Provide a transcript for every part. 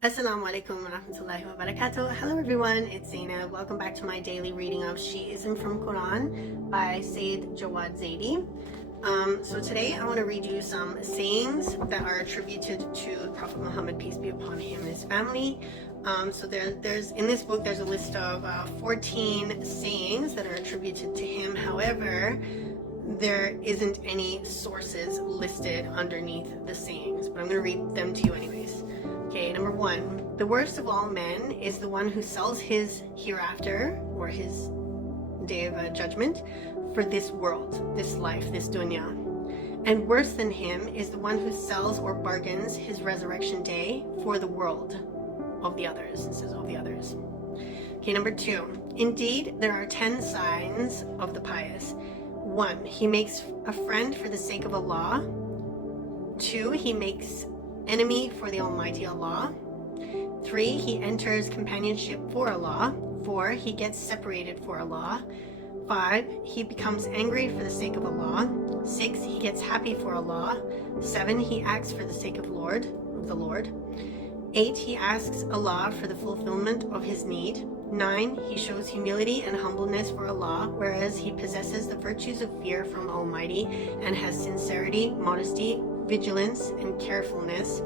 Assalamu alaikum wa rahmatullahi wa barakatuh. Hello everyone, it's Zainab. Welcome back to my daily reading of Shi'ism from Quran by Sayyid Jawad Zaidi. So today I want to read you some sayings that are attributed to Prophet Muhammad, peace be upon him and his family. There's in this book there's a list of 14 sayings that are attributed to him. However, there isn't any sources listed underneath the sayings, but I'm going to read them to you anyways. Okay, number 1. The worst of all men is the one who sells his hereafter, or his day of judgment, for this world, this life, this dunya. And worse than him is the one who sells or bargains his resurrection day for the world of the others. It says of the others. Okay, number 2. Indeed, there are 10 signs of the pious. 1. He makes a friend for the sake of Allah. 2. He makes enemy for the Almighty Allah. 3. He enters companionship for Allah. 4. He gets separated for Allah. 5. He becomes angry for the sake of Allah. 6. He gets happy for Allah. 7. He acts for the sake of the Lord. 8. He asks Allah for the fulfillment of his need. 9. He shows humility and humbleness for Allah, whereas he possesses the virtues of fear from Almighty and has sincerity, modesty, vigilance, and carefulness.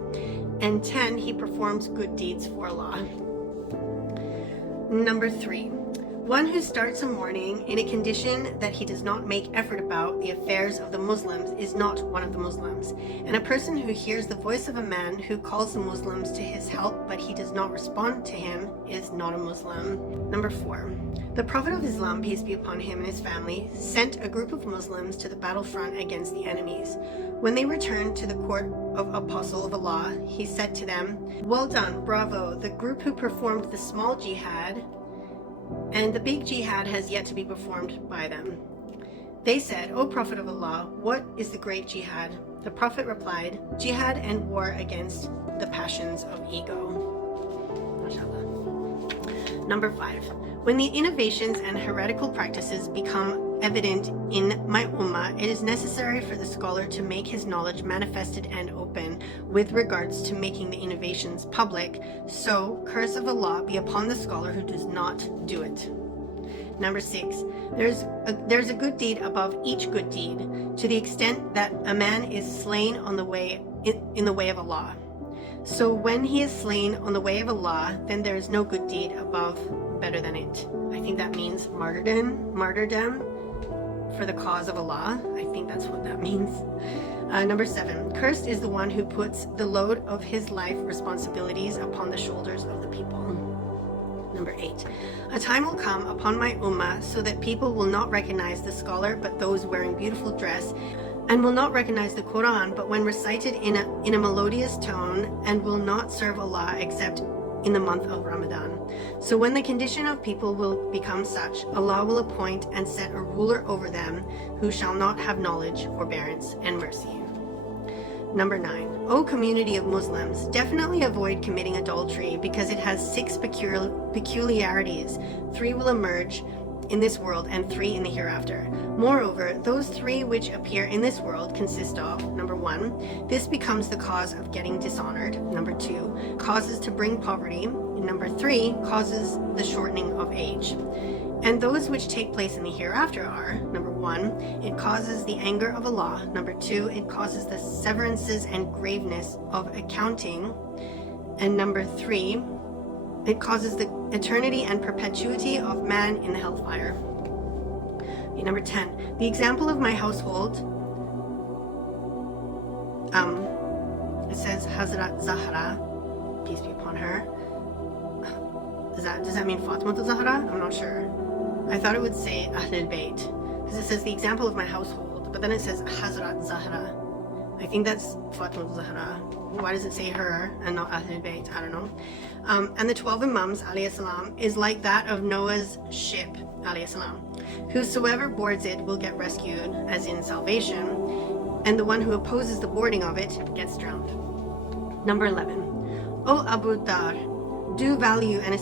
And 10. He performs good deeds for Allah. Number 3. One who starts a morning in a condition that he does not make effort about the affairs of the Muslims is not one of the Muslims. And a person who hears the voice of a man who calls the Muslims to his help but he does not respond to him is not a Muslim. Number 4. The Prophet of Islam, peace be upon him and his family, sent a group of Muslims to the battlefront against the enemies. When they returned to the court of Apostle of Allah, he said to them, "Well done, bravo, the group who performed the small jihad, and the big jihad has yet to be performed by them." They said, "O Prophet of Allah, what is the great jihad?" The Prophet replied, "Jihad and war against the passions of ego." MashaAllah. Number 5. When the innovations and heretical practices become evident in my ummah, it is necessary for the scholar to make his knowledge manifested and open with regards to making the innovations public. So, curse of Allah be upon the scholar who does not do it. Number 6. There's a good deed above each good deed, to the extent that a man is slain on the way in the way of Allah. So when he is slain on the way of Allah, then there is no good deed above better than it. I think that means martyrdom for the cause of Allah. I think that's what that means. Number 7. Cursed is the one who puts the load of his life responsibilities upon the shoulders of the people. Number 8. A time will come upon my ummah so that people will not recognize the scholar but those wearing beautiful dress, and will not recognize the Quran but when recited in a melodious tone, and will not serve Allah except in the month of Ramadan. So when the condition of people will become such, Allah will appoint and set a ruler over them who shall not have knowledge, forbearance, and mercy. Number 9. O community of Muslims, definitely avoid committing adultery because it has 6 peculiarities. 3 will emerge in this world and 3 in the hereafter. Moreover, those 3 which appear in this world consist of: number 1, this becomes the cause of getting dishonored. Number 2, causes to bring poverty. And number 3, causes the shortening of age. And those which take place in the hereafter are: number 1, it causes the anger of Allah. Number 2, it causes the severances and graveness of accounting. And number 3, it causes the eternity and perpetuity of man in the hellfire. Okay, number 10. The example of my household, it says Hazrat Zahra, peace be upon her. Does that mean Fatima Zahra? I'm not sure. I thought it would say Ahlul Bayt, because it says the example of my household, but then it says Hazrat Zahra. I think that's Fatima Zahra. Why does it say her and not Ahlul Bayt? I don't know. And the 12 Imams, alayhi salam, is like that of Noah's ship, alayhi salam. Whosoever boards it will get rescued, as in salvation, and the one who opposes the boarding of it gets drowned. Number 11. O Abu Dar, do value and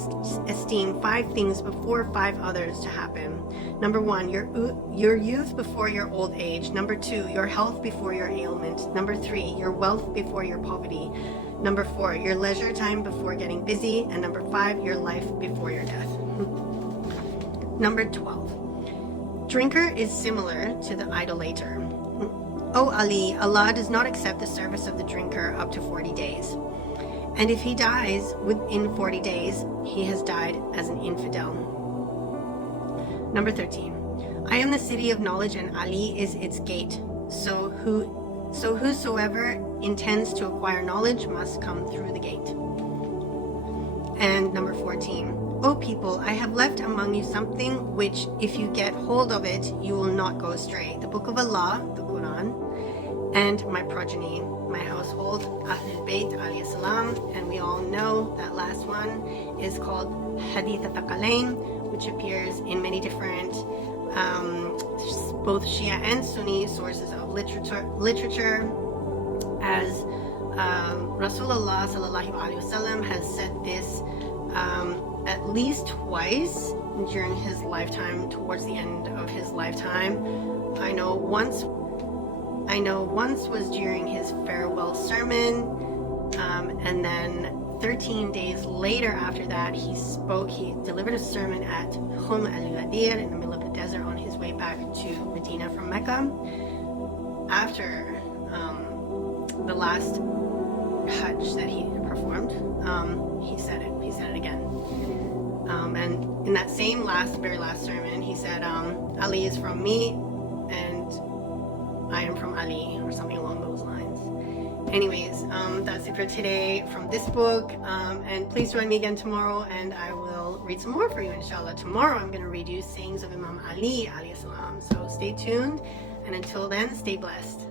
esteem 5 things before 5 others to happen. Number 1, your youth before your old age. Number 2, your health before your ailment. Number 3, your wealth before your poverty. Number 4, your leisure time before getting busy. And number 5, your life before your death. Number 12, drinker is similar to the idolater. O Ali, Allah does not accept the service of the drinker up to 40 days. And if he dies within 40 days, he has died as an infidel. Number 13, I am the city of knowledge and Ali is its gate. So whosoever intends to acquire knowledge must come through the gate. And number 14, O people, I have left among you something which, if you get hold of it, you will not go astray. The book of Allah, the Quran, and my progeny, my household, Ahlul Bayt alayhi salam. And we all know that last one is called Hadith al-Thaqalain, which appears in many different both Shia and Sunni sources of literature, as Rasulullah sallallahu alaihi wasallam has said this at least twice during his lifetime, towards the end of his lifetime. I know once was during his farewell sermon, and then 13 days later after that, he delivered a sermon at Khum al-Ghadir in the middle of the desert on his way back to Medina from Mecca. After the last Hajj that he performed, he said it again. And in that same very last sermon, he said, Ali is from me and I am from Ali, or something along those lines. Anyways, that's it for today from this book, and please join me again tomorrow and I will read some more for you, inshallah. Tomorrow I'm going to read you sayings of Imam Ali alayhi salam, so stay tuned, and until then, stay blessed.